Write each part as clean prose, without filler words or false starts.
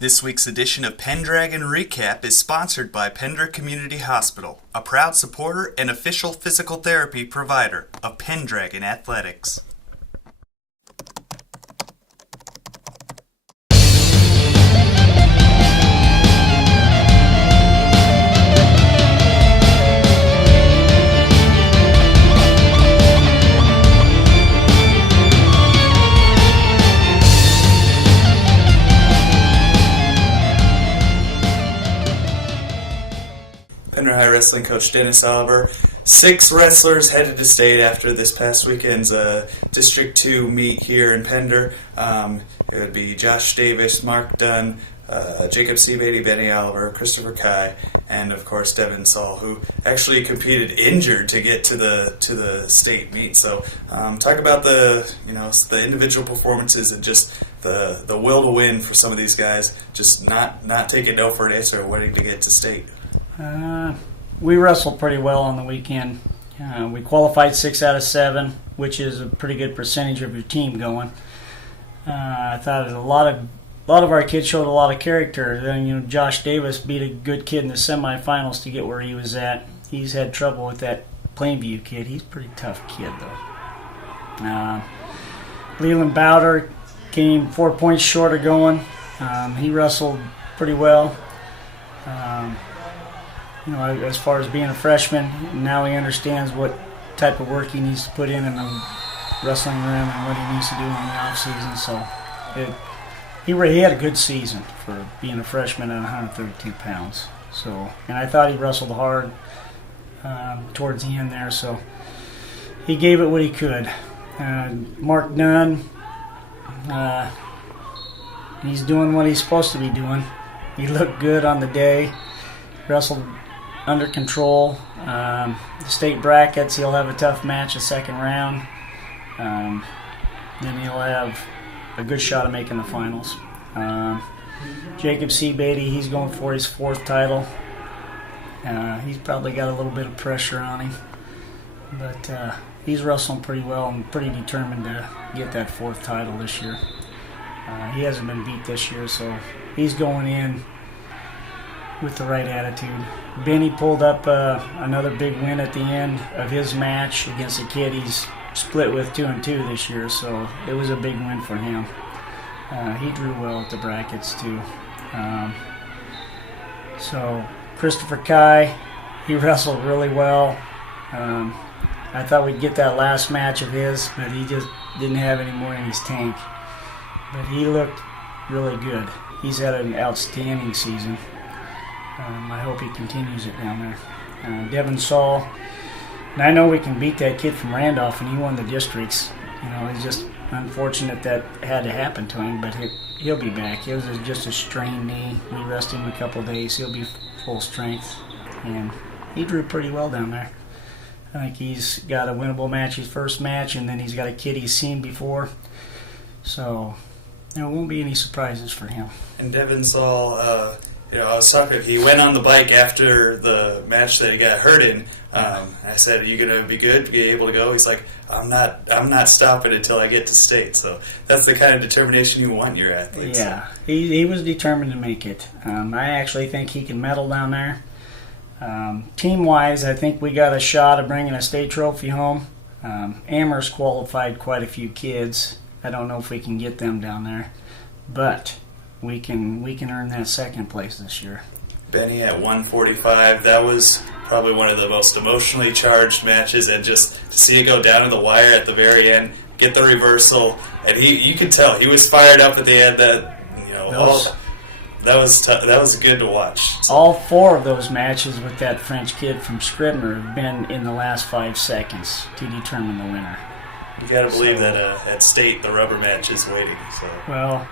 This week's edition of Pendragon Recap is sponsored by Pender Community Hospital, a proud supporter and official physical therapy provider of Pendragon Athletics. Pender High Wrestling Coach Dennis Oliver. 6 wrestlers headed to state after this past weekend's District 2 meet here in Pender. It would be Josh Davis, Mark Dunn, Jacob C. Beatty, Benny Oliver, Christopher Kai, and of course Devin Saul, who actually competed injured to get to the state meet. So talk about the individual performances and just the will to win for some of these guys, just not taking no for an answer, wanting to get to state. We wrestled pretty well on the weekend. We qualified 6 out of 7, which is a pretty good percentage of your team going. I thought a lot of our kids showed a lot of character. Then Josh Davis beat a good kid in the semifinals to get where he was at. He's had trouble with that Plainview kid. He's a pretty tough kid though. Leland Bowder came 4 points short of going. He wrestled pretty well. As far as being a freshman, now he understands what type of work he needs to put in the wrestling room and what he needs to do in the off season. So he had a good season for being a freshman at 132 pounds. And I thought he wrestled hard towards the end there. So he gave it what he could. Mark Dunn, he's doing what he's supposed to be doing. He looked good on the day. Wrestled under control. The state brackets, he'll have a tough match the second round. Then he'll have a good shot of making the finals. Jacob C. Beatty, he's going for his 4th title. He's probably got a little bit of pressure on him. But he's wrestling pretty well and pretty determined to get that 4th title this year. He hasn't been beat this year, so he's going in with the right attitude. Benny pulled up another big win at the end of his match against a kid he's split with 2-2 this year, so it was a big win for him. He drew well at the brackets too. So Christopher Kai, he wrestled really well. I thought we'd get that last match of his, but he just didn't have any more in his tank. But he looked really good. He's had an outstanding season. I hope he continues it down there. Devin Saul, and I know we can beat that kid from Randolph, and he won the districts. It's just unfortunate that had to happen to him, but he'll be back. It was just a strained knee. We rested him a couple days. He'll be full strength, and he drew pretty well down there. I think he's got a winnable match, his first match, and then he's got a kid he's seen before. So there won't be any surprises for him. And Devin Saul, I was talking. He went on the bike after the match that he got hurt in. I said, "Are you going to be good? Be able to go?" He's like, "I'm not stopping until I get to state." So that's the kind of determination you want in your athletes. Yeah, he was determined to make it. I actually think he can medal down there. Team-wise, I think we got a shot of bringing a state trophy home. Amherst qualified quite a few kids. I don't know if we can get them down there, but we can earn that 2nd place this year. Benny at 145, that was probably one of the most emotionally charged matches, and just to see it go down to the wire at the very end, get the reversal, and you could tell he was fired up at the end. That was good to watch. So. All 4 of those matches with that French kid from Scribner have been in the last 5 seconds to determine the winner. You got to believe that at state the rubber match is waiting. So. Well,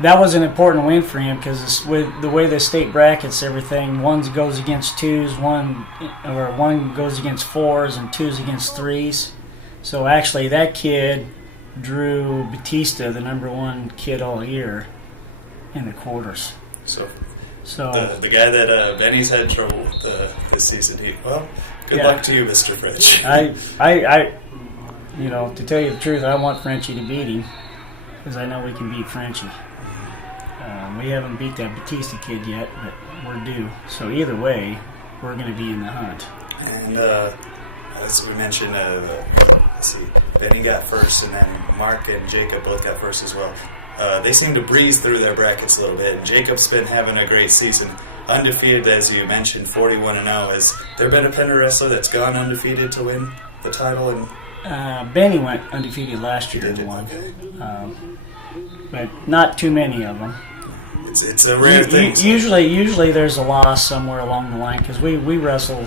that was an important win for him because with the way the state brackets everything, 1 goes against 2s, 1 goes against 4s, and 2s against 3s. So actually, that kid drew Batista, the number 1 kid all year, in the quarters. So the guy that Benny's had trouble with this season. Good luck to you, Mr. French. To tell you the truth, I want Frenchie to beat him because I know we can beat Frenchie. We haven't beat that Batista kid yet, but we're due. So either way, we're going to be in the hunt. And as we mentioned, let's see, Benny got first, and then Mark and Jacob both got first as well. They seem to breeze through their brackets a little bit, and Jacob's been having a great season. Undefeated, as you mentioned, 41-0. Has there been a Pender wrestler that's gone undefeated to win the title? And Benny went undefeated last year and won. Okay. But not too many of them. It's a rare thing. Usually there's a loss somewhere along the line, because we wrestle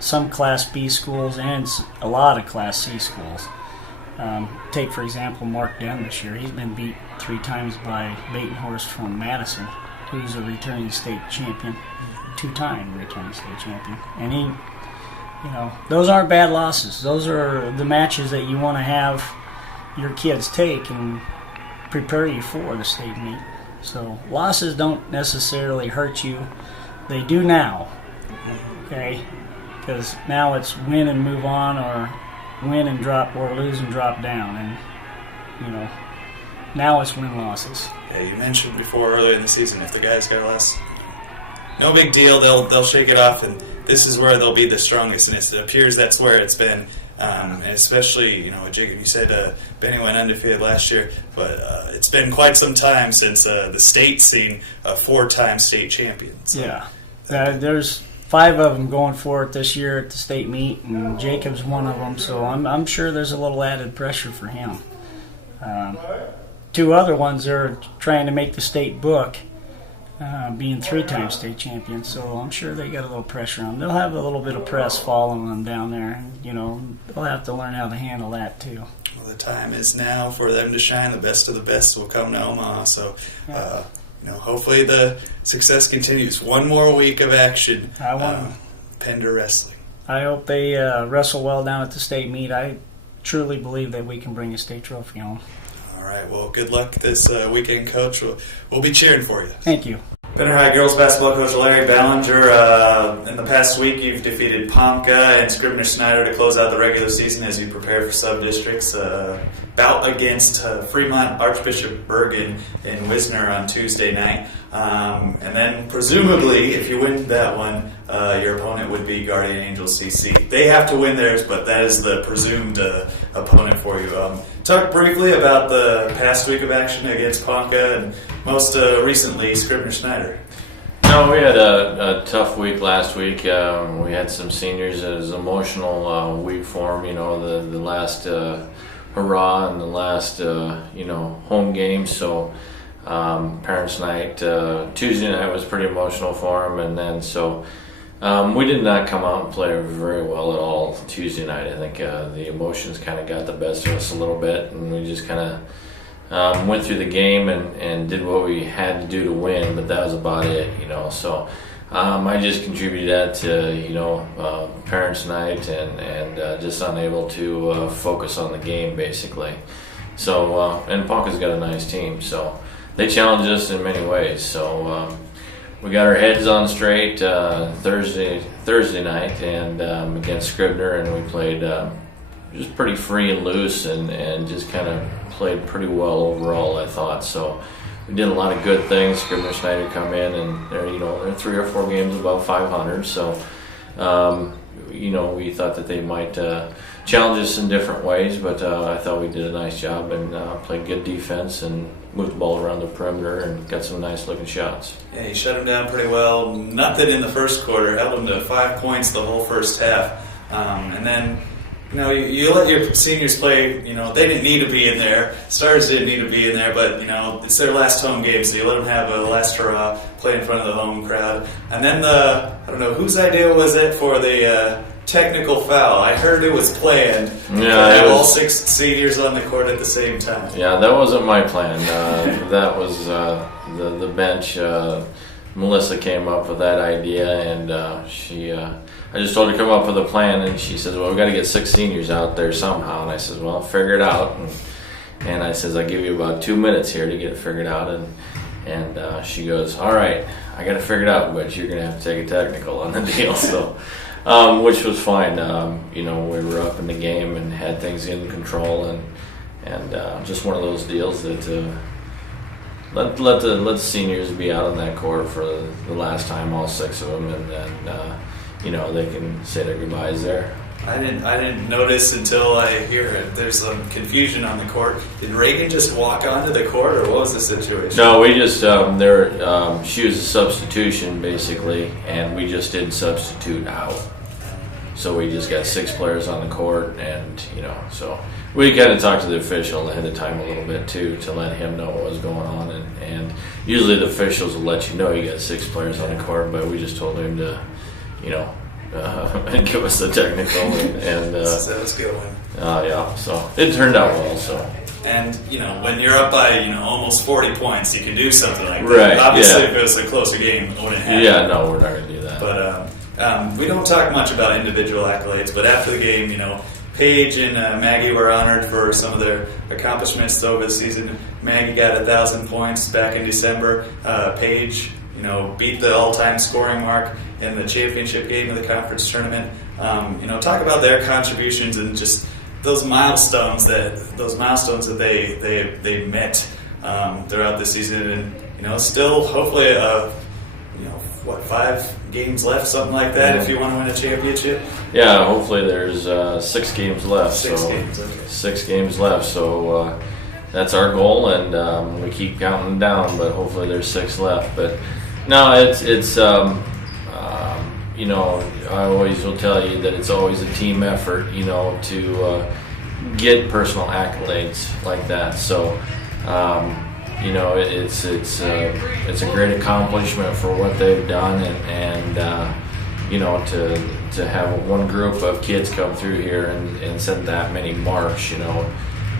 some Class B schools and a lot of Class C schools. Take, for example, Mark Dunn this year. He's been beat 3 times by Bait Horse from Madison, who's a returning state champion, 2-time returning state champion. And he, those aren't bad losses. Those are the matches that you want to have your kids take and prepare you for the state meet. So losses don't necessarily hurt you. They do now, okay? Because now it's win and move on, or win and drop, or lose and drop down. And, now it's win-losses. Yeah, you mentioned before earlier in the season, if the guys got less, no big deal. They'll shake it off, and this is where they'll be the strongest. And it appears that's where it's been. And especially, Jacob, you said Benny went undefeated last year, but it's been quite some time since the state seen a 4-time state champion. So. Yeah, there's 5 of them going for it this year at the state meet, and Jacob's one of them. So I'm sure there's a little added pressure for him. 2 other ones are trying to make the state book, being 3-time state champions. So I'm sure they got a little pressure on them. They'll have a little bit of press following them down there. They'll have to learn how to handle that too. Well, the time is now for them to shine. The best of the best will come to Omaha. So, hopefully the success continues. One more week of action. Pender wrestling. I hope they wrestle well down at the state meet. I truly believe that we can bring a state trophy home. All right. Well, good luck this weekend, Coach. We'll be cheering for you. Thank you. Pender High girls basketball coach Larry Ballinger. In the past week, you've defeated Ponca and Scribner-Snyder to close out the regular season as you prepare for sub-districts. Bout against Fremont Archbishop Bergen in Wisner on Tuesday night. And then, presumably, if you win that one, your opponent would be Guardian Angels CC. They have to win theirs, but that is the presumed opponent for you. Talk briefly about the past week of action against Ponca and most recently Scribner-Snyder. No, we had a tough week last week. We had some seniors. It was an emotional week for them. The last hurrah and the last home game. So parents' night, Tuesday night was pretty emotional for them, and then we did not come out and play very well at all Tuesday night. I think the emotions kind of got the best of us a little bit, and we just kind of went through the game and did what we had to do to win, but that was about it, So I just contributed that to parents' night and just unable to focus on the game basically. So and Ponca's got a nice team, so they challenged us in many ways. So we got our heads on straight Thursday night and against Scribner, and we played just pretty free and loose and just kind of played pretty well overall, I thought. So we did a lot of good things. Scribner-Snyder come in and they're 3 or 4 games above 500. So we thought that they might challenge us in different ways, but I thought we did a nice job and played good defense and moved the ball around the perimeter and got some nice looking shots. Yeah, you shut them down pretty well. Nothing in the first quarter. Held them to 5 points the whole first half. And then, you let your seniors play. They didn't need to be in there. Stars didn't need to be in there, but, it's their last home game, so you let them have a last hurrah, play in front of the home crowd. And then I don't know, whose idea was it for the technical foul? I heard it was planned. Yeah, have all 6 seniors on the court at the same time. Yeah, that wasn't my plan. That was the bench. Melissa came up with that idea, and I just told her to come up with a plan, and she says, well, we've got to get 6 seniors out there somehow. And I says, well, figure it out. And I says, I'll give you about 2 minutes here to get it figured out. And she goes, all right, I got to figure it out, but you're going to have to take a technical on the deal. So, which was fine. We were up in the game and had things in control, and just one of those deals that let the seniors be out on that court for the last time, all 6 of them, and then they can say their goodbyes there. I didn't notice until I hear it. There's some confusion on the court. Did Reagan just walk onto the court, or what was the situation? No, we just she was a substitution basically, and we just didn't substitute out. So we just got 6 players on the court, and so we kind of talked to the official ahead of time a little bit too to let him know what was going on, and usually the officials will let you know you got 6 players on the court, but we just told him to, and give us the technical, and that was a good one. Yeah, so it turned out well. So. And when you're up by almost 40 points, you can do something like that. Right. Obviously, if it was a closer game, it wouldn't happen. Yeah, no, we're not going to do that. But we don't talk much about individual accolades. But after the game, Paige and Maggie were honored for some of their accomplishments over the season. Maggie got 1,000 points back in December. Paige, beat the all-time scoring mark in the championship game of the conference tournament. Talk about their contributions and just those milestones that they met throughout the season, and still hopefully 5 games left, something like that, if you want to win a championship. Yeah, hopefully there's 6 games left. 6 games. Okay. 6 games left. So that's our goal, and we keep counting down. But hopefully there's 6 left. But no, it's I always will tell you that it's always a team effort, to get personal accolades like that. So, it's a great accomplishment for what they've done, and to have one group of kids come through here and set that many marks,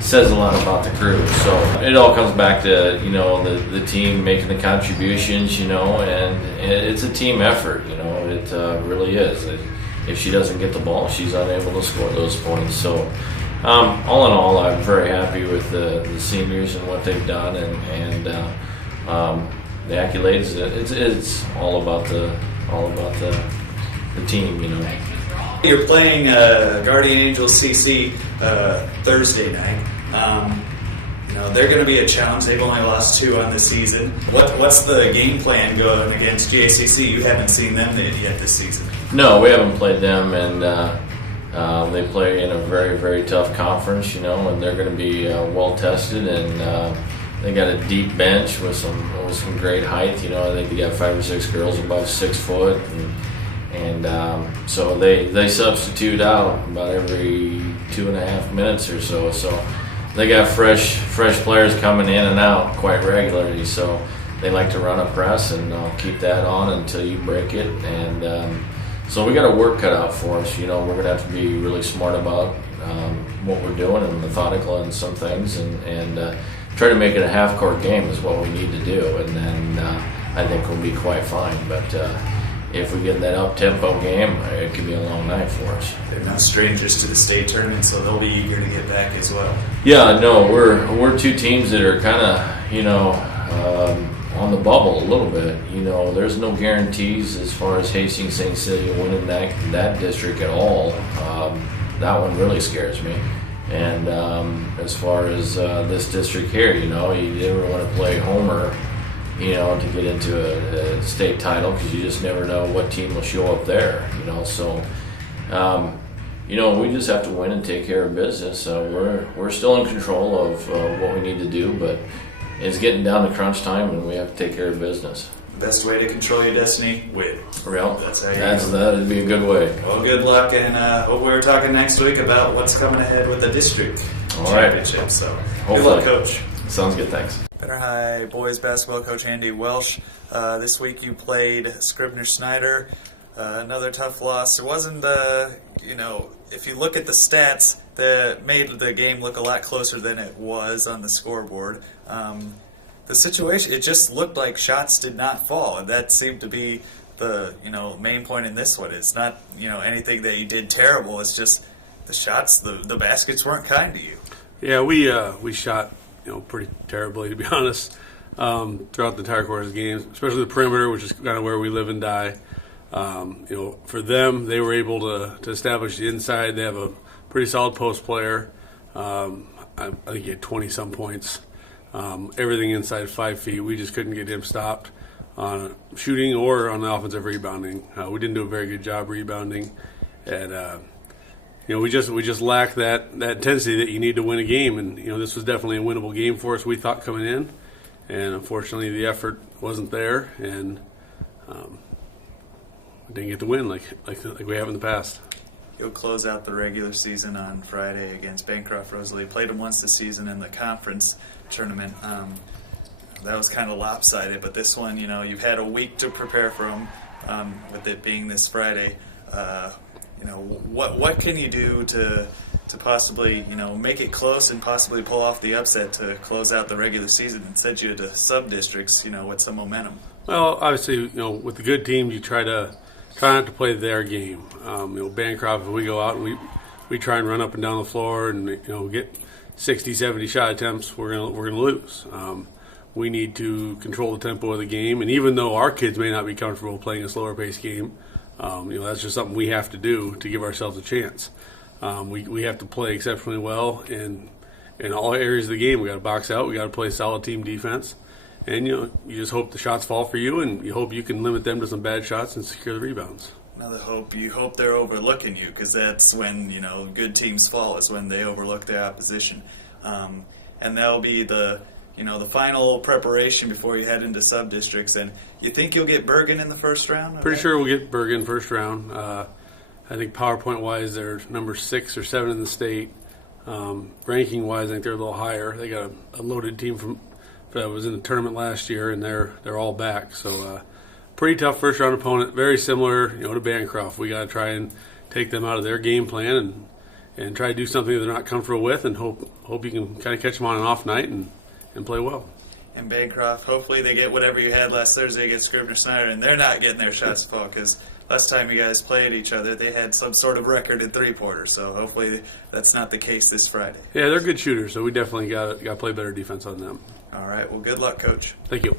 says a lot about the group. So it all comes back to the team making the contributions, and it's a team effort. It really is. If she doesn't get the ball, she's unable to score those points. So all in all, I'm very happy with the seniors and what they've done, and the accolades. It's all about the team. You're playing Guardian Angels CC Thursday night. They're going to be a challenge. They've only lost 2 on the season. What's the game plan going against GACC? You haven't seen them yet this season. No, we haven't played them, and they play in a very, very tough conference, and they're going to be well tested, and they got a deep bench with some great height. I think they got 5 or 6 girls above 6 foot, and so they substitute out about every 2.5 minutes or so. So they got fresh players coming in and out quite regularly. So they like to run a press, and they'll keep that on until you break it. And so we got a work cut out for us. We're going to have to be really smart about what we're doing and methodical in some things, and try to make it a half-court game is what we need to do. And then I think we'll be quite fine. But if we get that up-tempo game, it could be a long night for us. They're not strangers to the state tournament, so they'll be eager to get back as well. Yeah, no, we're 2 teams that are kind of, on the bubble a little bit. There's no guarantees as far as Hastings St. Cecilia winning that district at all. That one really scares me. And as far as this district here, you never want to play homer, to get into a state title, because you just never know what team will show up there. So we just have to win and take care of business. We're still in control of what we need to do, but it's getting down to crunch time, and we have to take care of business. The best way to control your destiny, win. Well, That's how you that'd be a good way. Well, good luck, and hope we're talking next week about what's coming ahead with the district championship. So, hopefully. Good luck, Coach. Sounds good, thanks. Pender High boys basketball coach Andy Welsh. This week you played Scribner-Snyder. Another tough loss. It wasn't if you look at the stats, that made the game look a lot closer than it was on the scoreboard. The situation, it just looked like shots did not fall, and that seemed to be the main point in this one. It's not anything that you did terrible. It's just the shots, the baskets weren't kind to you. Yeah, we shot pretty terribly, to be honest, throughout the entire course of the game, especially the perimeter, which is kind of where we live and die. For them, they were able to establish the inside. They have a pretty solid post player. I think he had 20-some points. everything inside 5 feet. We just couldn't get him stopped on shooting or on the offensive rebounding. We didn't do a very good job rebounding, and we just lacked that intensity that you need to win a game. And this was definitely a winnable game for us, we thought, coming in, and unfortunately the effort wasn't there, and we didn't get the win like we have in the past. You'll close out the regular season on Friday against Bancroft Rosalie. Played them once this season in the conference tournament. That was kind of lopsided, but this one, you've had a week to prepare for them, with it being this Friday. What can you do to possibly, make it close and possibly pull off the upset to close out the regular season and send you to sub-districts, with some momentum? Well, obviously, with the good teams, you try not to play their game. Bancroft, if we go out and we try and run up and down the floor and get 60, 70 shot attempts, we're gonna lose. We need to control the tempo of the game, and even though our kids may not be comfortable playing a slower paced game, that's just something we have to do to give ourselves a chance. We have to play exceptionally well in all areas of the game. We got to box out. We got to play solid team defense. And you just hope the shots fall for you, and you hope you can limit them to some bad shots and secure the rebounds. Another hope, you hope they're overlooking you, because that's when good teams fall, is when they overlook their opposition, and that'll be the final preparation before you head into sub districts. And you think you'll get Bergen in the first round? Pretty sure we'll get Bergen first round. I think PowerPoint wise they're number 6 or 7 in the state. Ranking wise, I think they're a little higher. They got a loaded team that was in the tournament last year, and they're all back. So pretty tough first round opponent. Very similar, to Bancroft. We got to try and take them out of their game plan and try to do something that they're not comfortable with, and hope you can kind of catch them on an off night and play well. And Bancroft, hopefully they get whatever you had last Thursday against Scribner-Snyder, and they're not getting their shots to fall, because last time you guys played each other, they had some sort of record in three-pointers, so hopefully that's not the case this Friday. Yeah, they're good shooters, so we definitely got to play better defense on them. All right, well, good luck, Coach. Thank you.